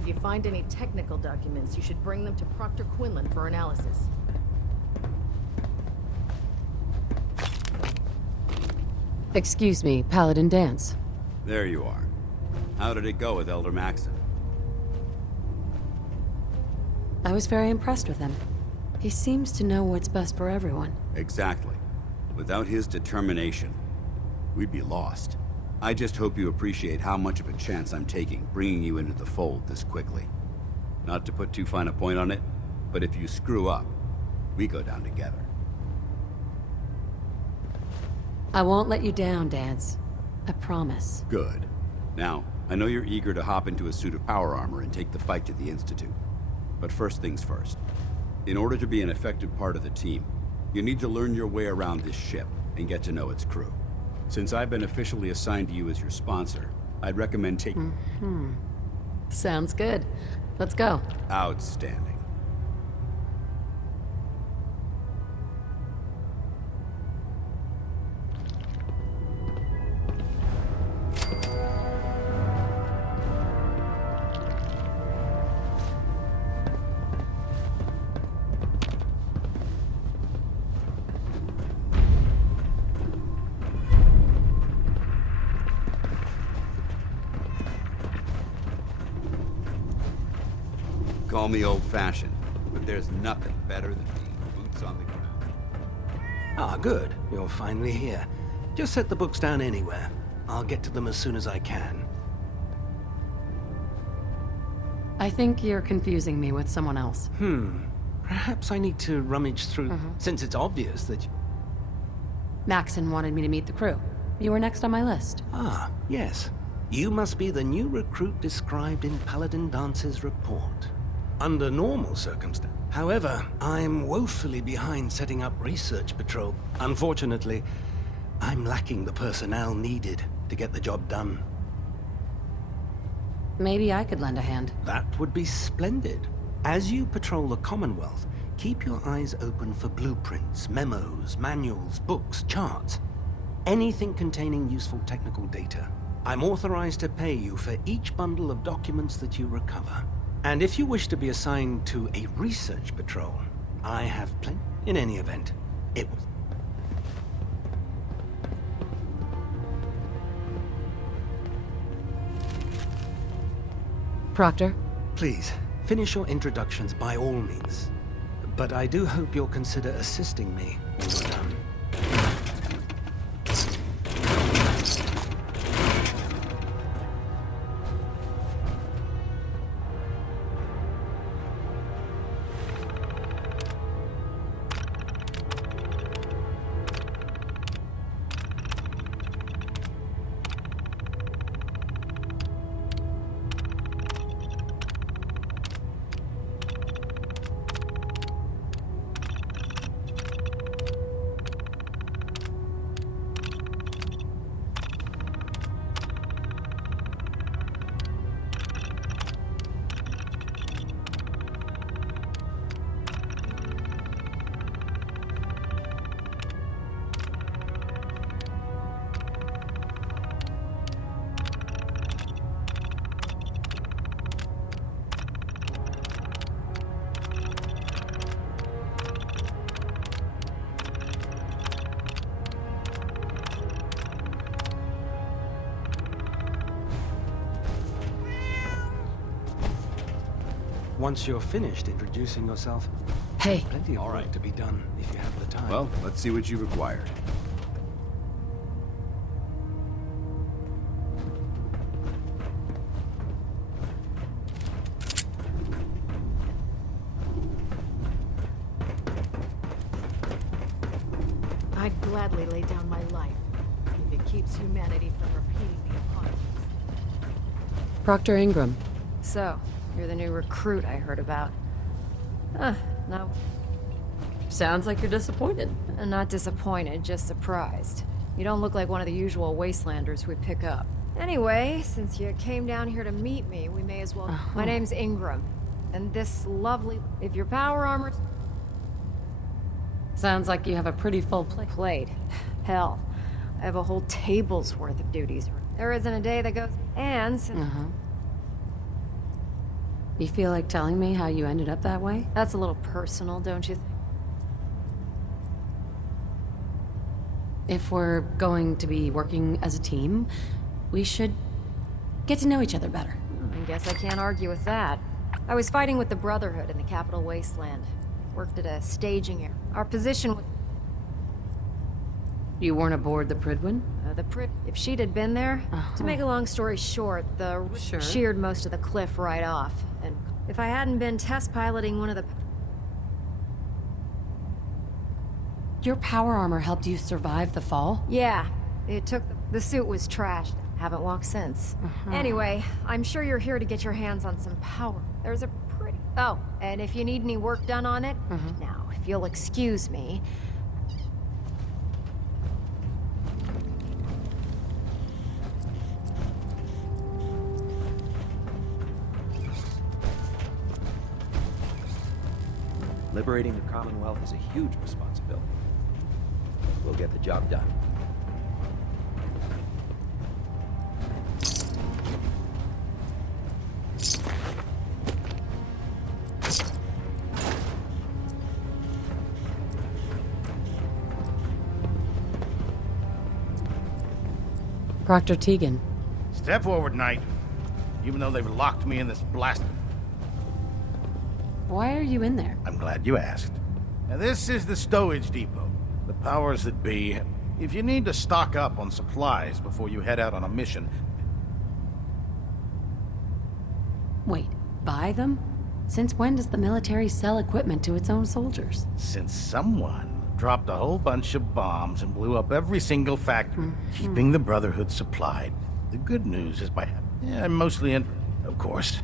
If you find any technical documents, you should bring them to Proctor Quinlan for analysis. Excuse me, Paladin Dance. There you are. How did it go with Elder Maxon? I was very impressed with him. He seems to know what's best for everyone. Exactly. Without his determination, we'd be lost. I just hope you appreciate how much of a chance I'm taking bringing you into the fold this quickly. Not to put too fine a point on it, but if you screw up, we go down together. I won't let you down, Dance. I promise. Good. Now, I know you're eager to hop into a suit of power armor and take the fight to the Institute. But first things first. In order to be an effective part of the team, you need to learn your way around this ship and get to know its crew. Since I've been officially assigned to you as your sponsor, I'd recommend taking... Sounds good. Let's go. Outstanding. Call me old-fashioned, but there's nothing better than being boots on the ground. Ah, good. You're finally here. Just set the books down anywhere. I'll get to them as soon as I can. I think you're confusing me with someone else. Perhaps I need to rummage through, since it's obvious that... Maxon wanted me to meet the crew. You were next on my list. Ah, yes. You must be the new recruit described in Paladin Dance's report. Under normal circumstances. However, I'm woefully behind setting up research patrol. Unfortunately, I'm lacking the personnel needed to get the job done. Maybe I could lend a hand. That would be splendid. As you patrol the Commonwealth, keep your eyes open for blueprints, memos, manuals, books, charts. Anything containing useful technical data. I'm authorized to pay you for each bundle of documents that you recover. And if you wish to be assigned to a research patrol, I have plenty. In any event, it was... Proctor? Please, finish your introductions by all means. But I do hope you'll consider assisting me when we're done. Once you're finished introducing yourself, Hey. plenty of work to be done if you have the time. Well, let's see what you've acquired. I'd gladly lay down my life if it keeps humanity from repeating the apocalypse. Proctor Ingram. So, you're the new recruit I heard about. No. Sounds like you're disappointed. Not disappointed, just surprised. You don't look like one of the usual wastelanders we pick up. Anyway, since you came down here to meet me, we may as well... My name's Ingram. And this lovely... If your power armor... Sounds like you have a pretty full plate. Plate. Hell, I have a whole table's worth of duties. There isn't a day that goes... And since... You feel like telling me how you ended up that way? That's a little personal, don't you think? If we're going to be working as a team, we should get to know each other better. I guess I can't argue with that. I was fighting with the Brotherhood in the Capital Wasteland. Worked at a staging area. Our position was... You weren't aboard the Pridwin? If she'd had been there, to make a long story short, the Sure. sheared most of the cliff right off. And if I hadn't been test piloting one of the... Your power armor helped you survive the fall? Yeah, it took... The suit was trashed. Haven't walked since. Anyway, I'm sure you're here to get your hands on some power. There's a pretty... Oh, and if you need any work done on it, now, if you'll excuse me... Liberating the Commonwealth is a huge responsibility. We'll get the job done. Proctor Tegan. Step forward, Knight. Even though they've locked me in this blasted... Why are you in there? I'm glad you asked. Now, this is the stowage depot. The powers that be. If you need to stock up on supplies before you head out on a mission... Wait, buy them? Since when does the military sell equipment to its own soldiers? Since someone dropped a whole bunch of bombs and blew up every single factory, keeping the Brotherhood supplied. The good news is I'm mostly in... Of course.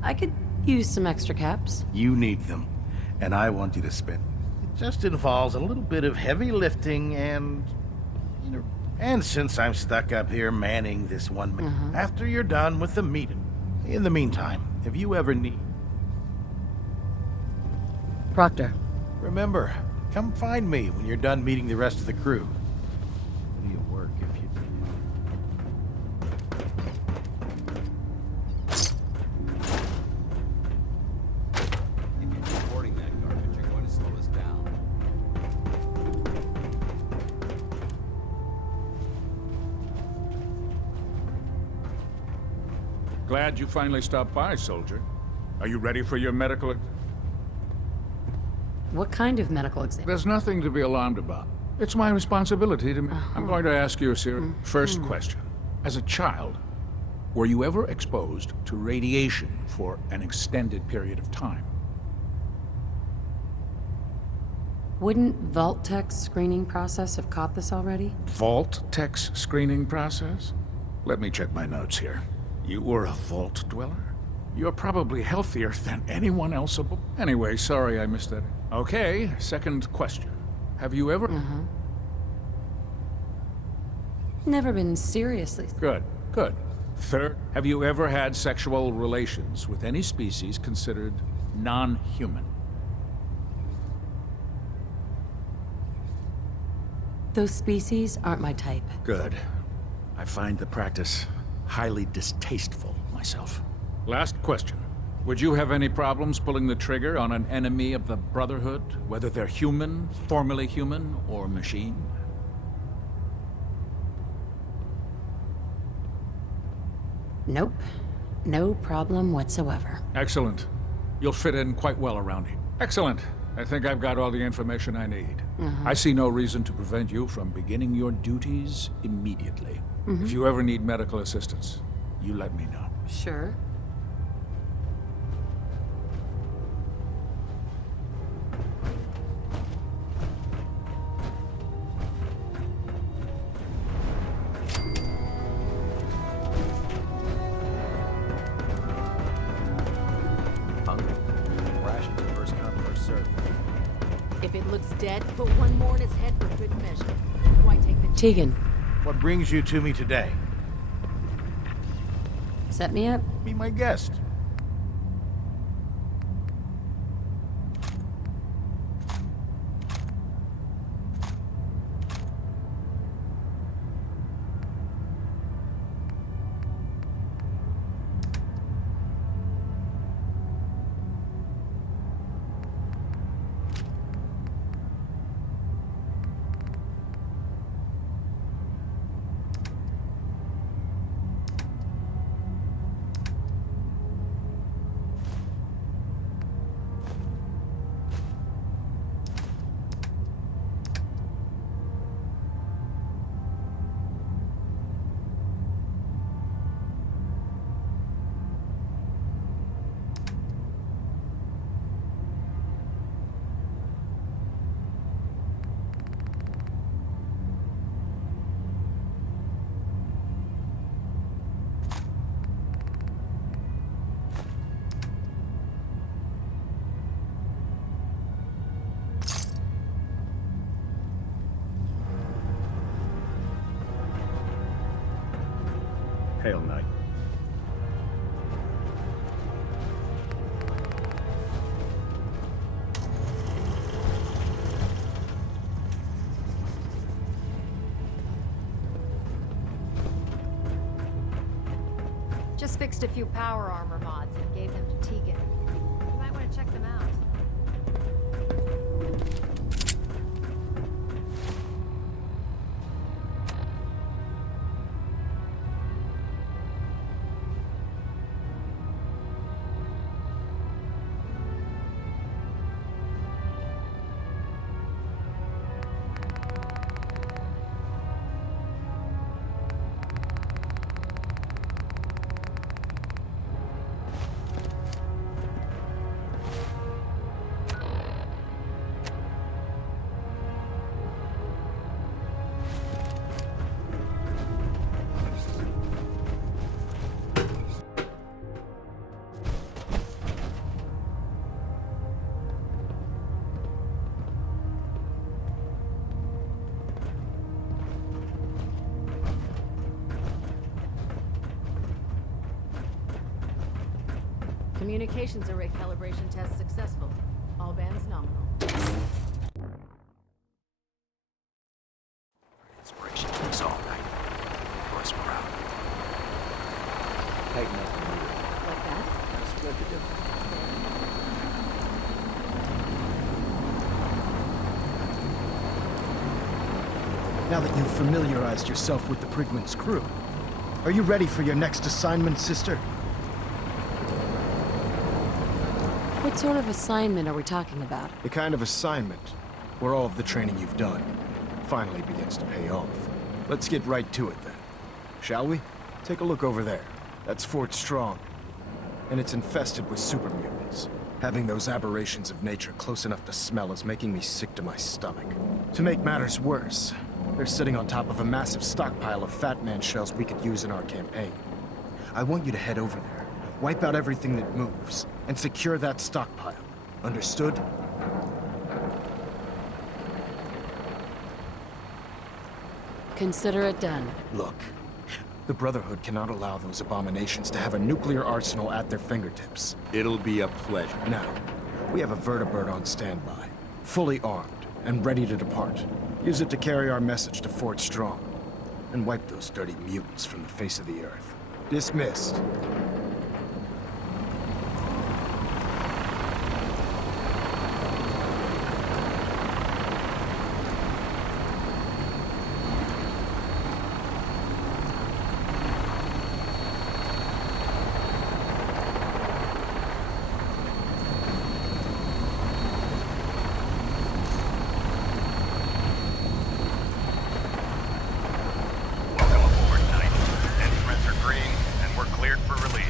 I could use some extra caps. You need them, and I want you to spend. It just involves a little bit of heavy lifting and... And since I'm stuck up here manning this one... After you're done with the meeting. In the meantime, if you ever need... Proctor. Remember, come find me when you're done meeting the rest of the crew. It'll be a work if you... If you're transporting that garbage, you're going to slow us down. Glad you finally stopped by, soldier. Are you ready for your medical... What kind of medical exam? There's nothing to be alarmed about. It's my responsibility to... I'm going to ask you a serious... First question. As a child, were you ever exposed to radiation for an extended period of time? Wouldn't Vault-Tech's screening process have caught this already? Vault-Tech's screening process? Let me check my notes here. You were a vault dweller? You're probably healthier than anyone else aboard. Anyway, sorry I missed that. Okay, second question. Have you ever... Never been seriously... Good, good. Third, have you ever had sexual relations with any species considered non-human? Those species aren't my type. Good. I find the practice highly distasteful myself. Last question. Would you have any problems pulling the trigger on an enemy of the Brotherhood, whether they're human, formerly human, or machine? Nope. No problem whatsoever. Excellent. You'll fit in quite well around here. Excellent. I think I've got all the information I need. I see no reason to prevent you from beginning your duties immediately. If you ever need medical assistance, you let me know. Sure. Hungry? Rations are first come, first served. If it looks dead, put one more in its head for good measure. Why take the... Tegan, What brings you to me today? set me up? Be my guest. Hail Knight. Just fixed a few power armor mods and gave them to Tegan. You might want to check them out. Communications array calibration test successful. All bands nominal. Inspiration takes all night. Voice proud. Tighten up the meter. Like that? Split the difference. Now that you've familiarized yourself with the Prigman's crew, are you ready for your next assignment, sister? What sort of assignment are we talking about? The kind of assignment where all of the training you've done finally begins to pay off. Let's get right to it then. Shall we? Take a look over there. That's Fort Strong. And it's infested with super mutants. Having those aberrations of nature close enough to smell is making me sick to my stomach. To make matters worse, they're sitting on top of a massive stockpile of Fat Man shells we could use in our campaign. I want you to head over there, wipe out everything that moves, and secure that stockpile. Understood? Consider it done. Look, the Brotherhood cannot allow those abominations to have a nuclear arsenal at their fingertips. It'll be a pleasure. Now, we have a vertibird on standby, fully armed and ready to depart. Use it to carry our message to Fort Strong, and wipe those dirty mutants from the face of the earth. Dismissed. Welcome aboard, Knight. Instruments are green, and we're cleared for release.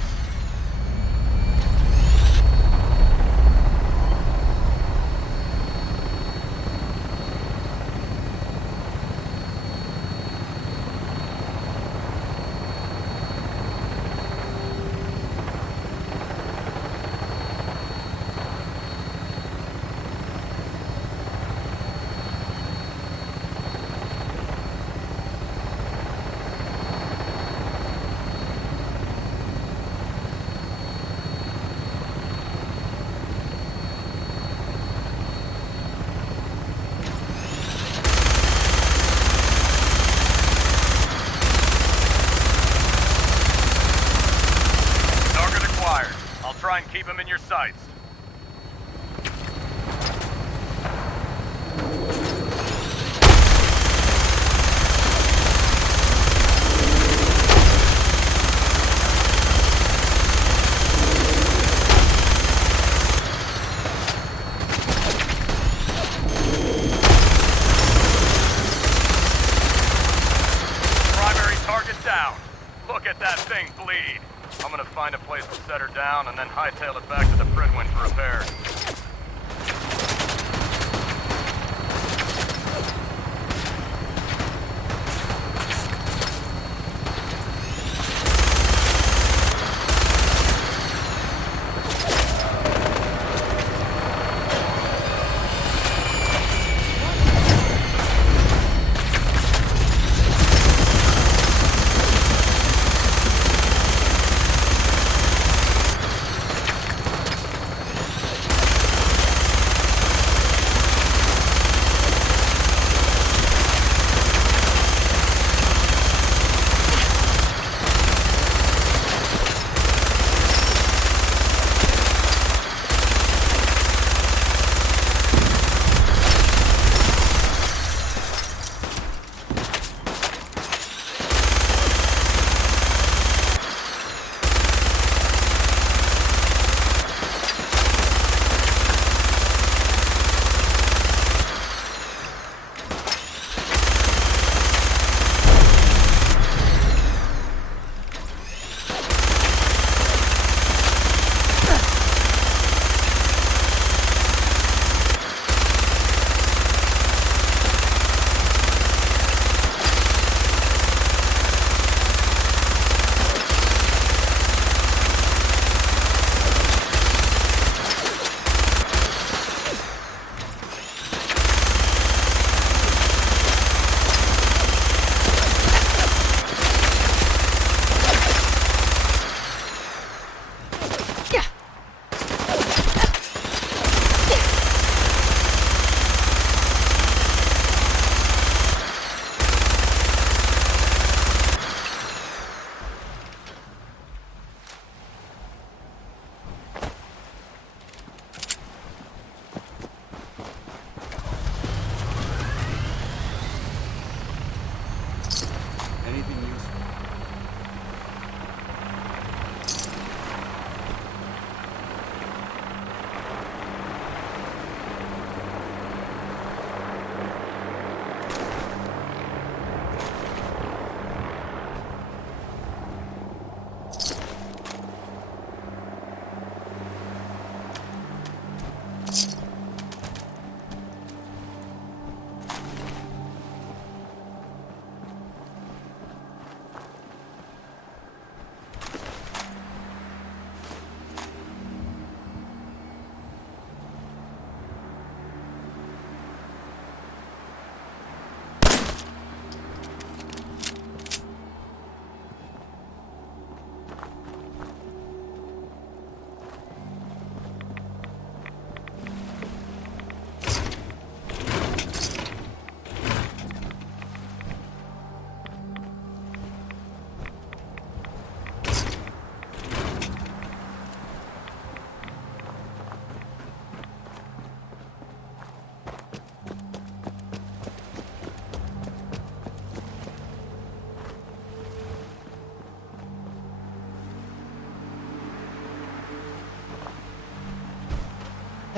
Target acquired. I'll try and keep him in your sights. Primary target down. Look at that thing bleed. I'm gonna find a place to set her down and then hightail it back to the Prydwen for repairs.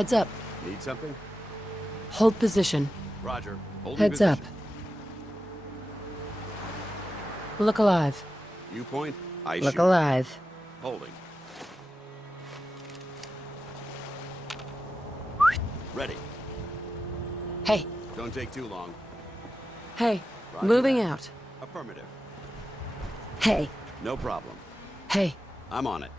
Heads up. Need something? Hold position. Roger. Holding Heads up. position. Look alive. You point, I Look shoot. alive. Holding. Ready. Hey. Don't take too long. Hey. Roger Moving that. out. Affirmative. Hey. No problem. Hey. I'm on it.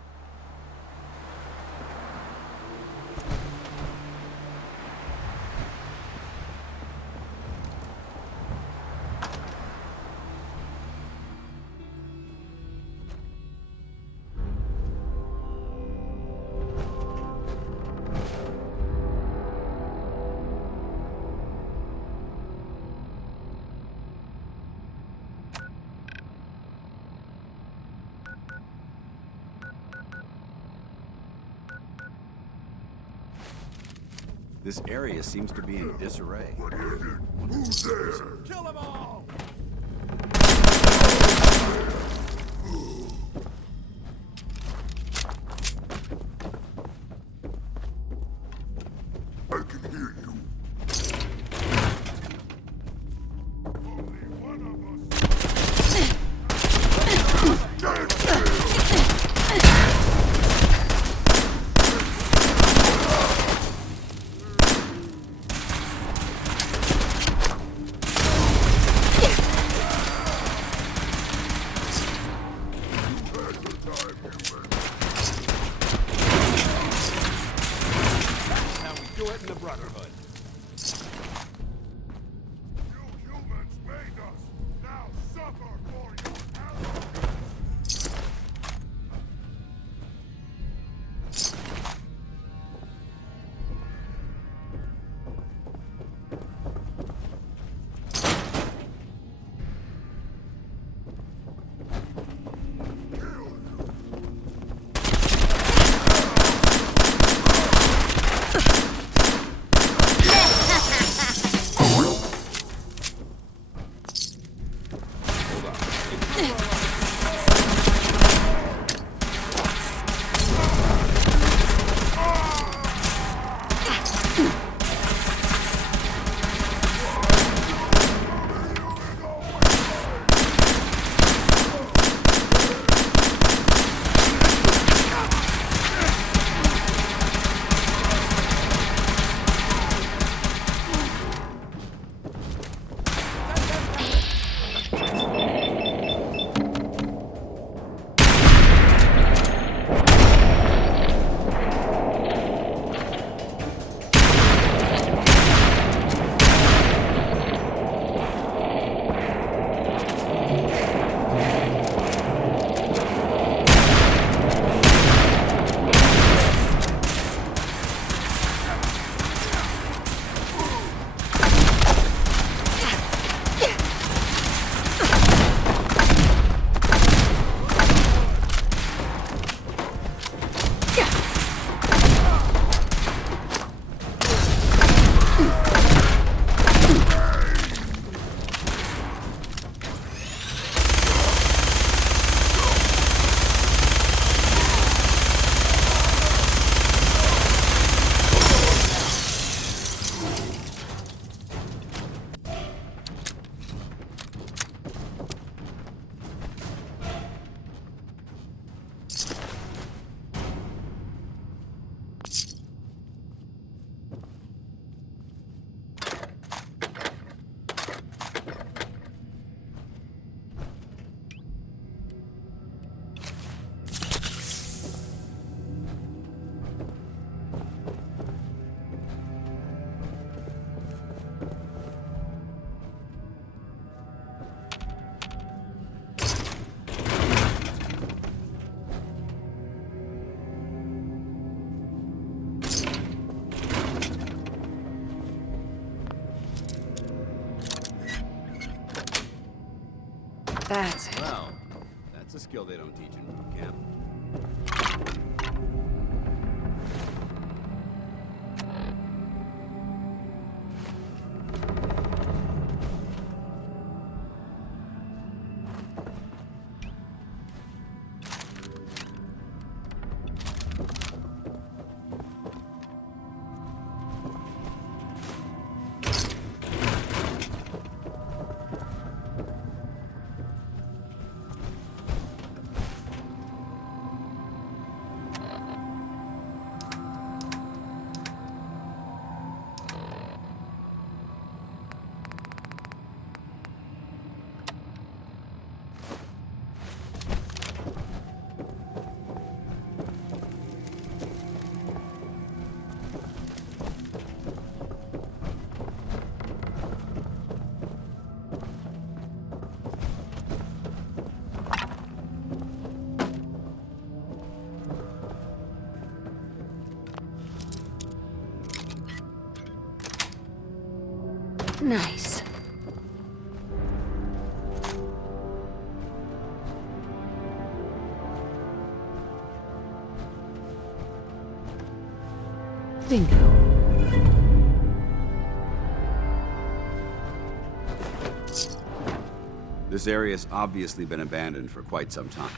This area seems to be in disarray. Who's there? Kill them all! I can hear you. Only one of us. Do it in the Brotherhood. You humans made us. Now suffer for your arrogance. That's it. Well, that's a skill they don't teach in boot camp. Nice. Bingo. This area's obviously been abandoned for quite some time.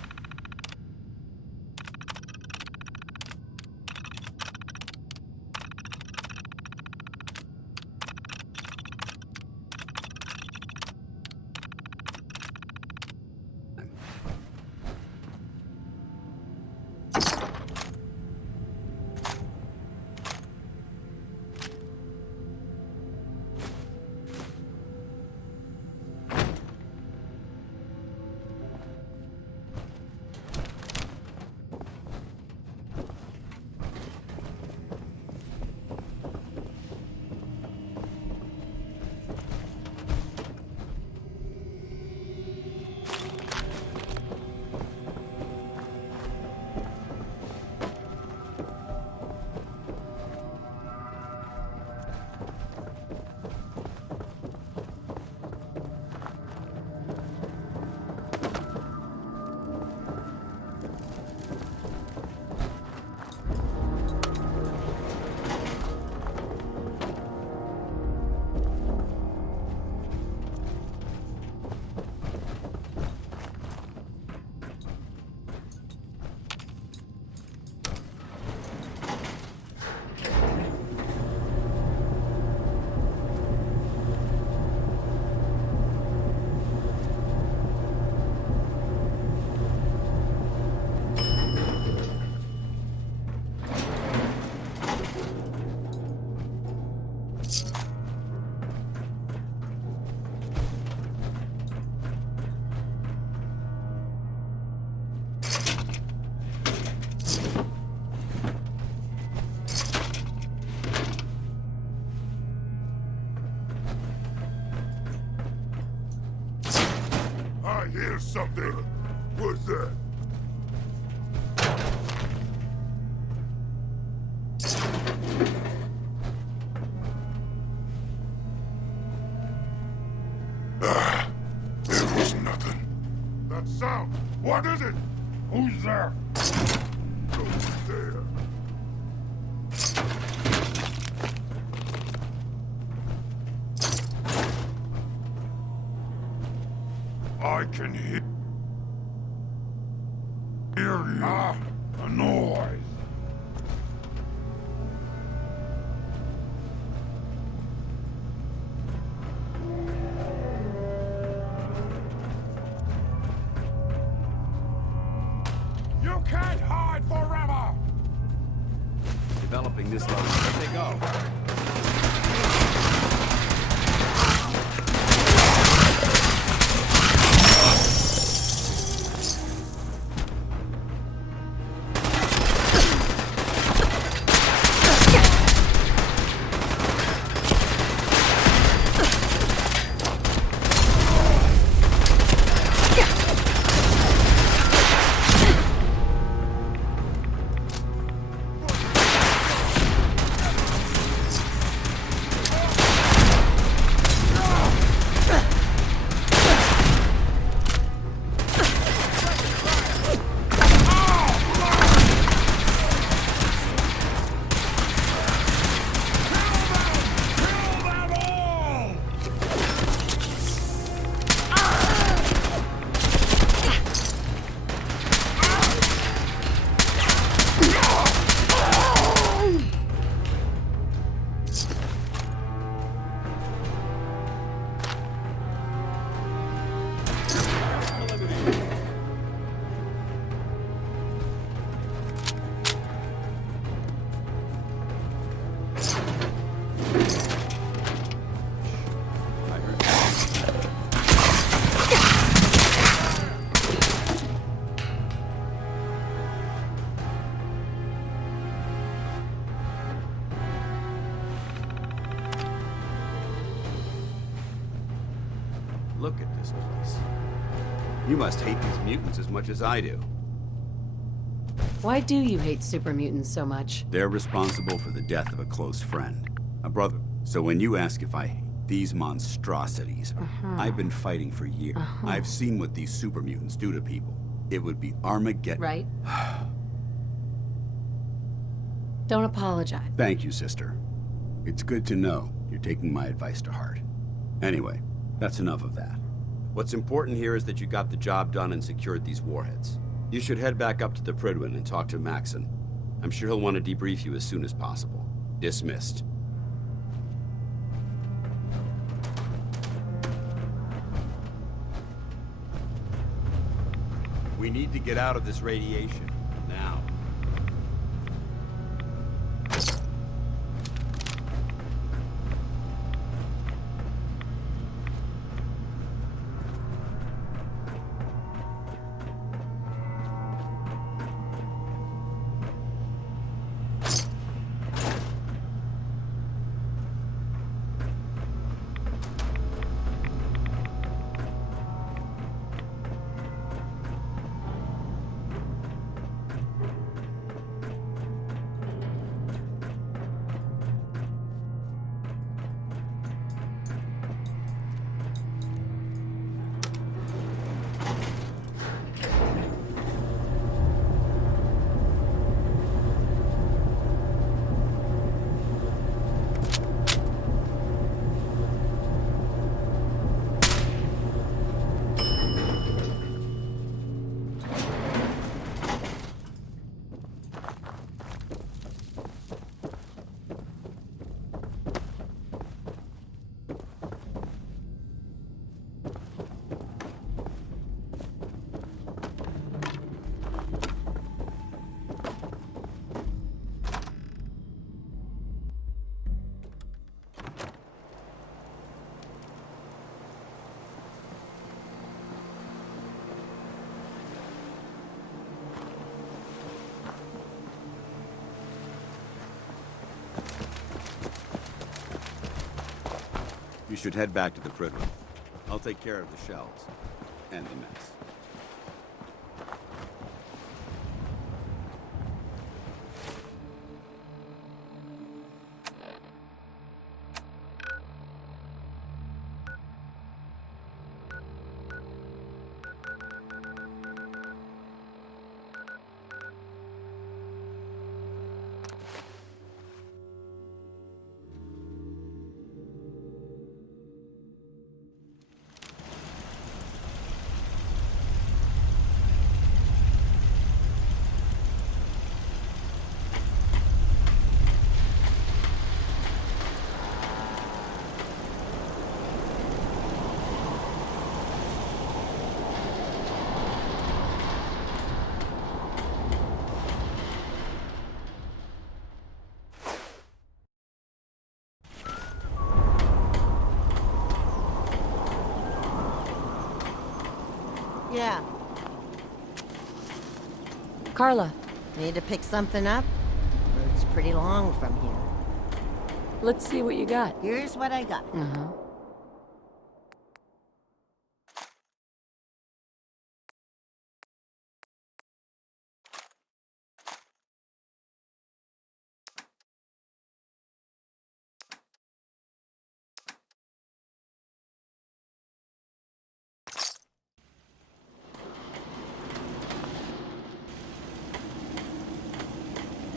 I hear something. What's that? Ah, it was nothing. That sound. What is it? Who's there? Who's there? I can hear you. Ah, a noise. You can't hide forever. Developing this level. Where'd they go? Look at this place. You must hate these mutants as much as I do. Why do you hate super mutants so much? They're responsible for the death of a close friend, a brother. So when you ask if I hate, These monstrosities. I've been fighting for years. I've seen what these super mutants do to people. It would be Armageddon. Right? Don't apologize. Thank you, sister. It's good to know you're taking my advice to heart. Anyway, that's enough of that. What's important here is that you got the job done and secured these warheads. You should head back up to the Prydwen and talk to Maxon. I'm sure he'll want to debrief you as soon as possible. Dismissed. We need to get out of this radiation, now. You should head back to the Prydwen. I'll take care of the shells and the mess. Yeah. Carla, Need to pick something up? Road's pretty long from here. let's see what you got. Here's what I got. Uh-huh.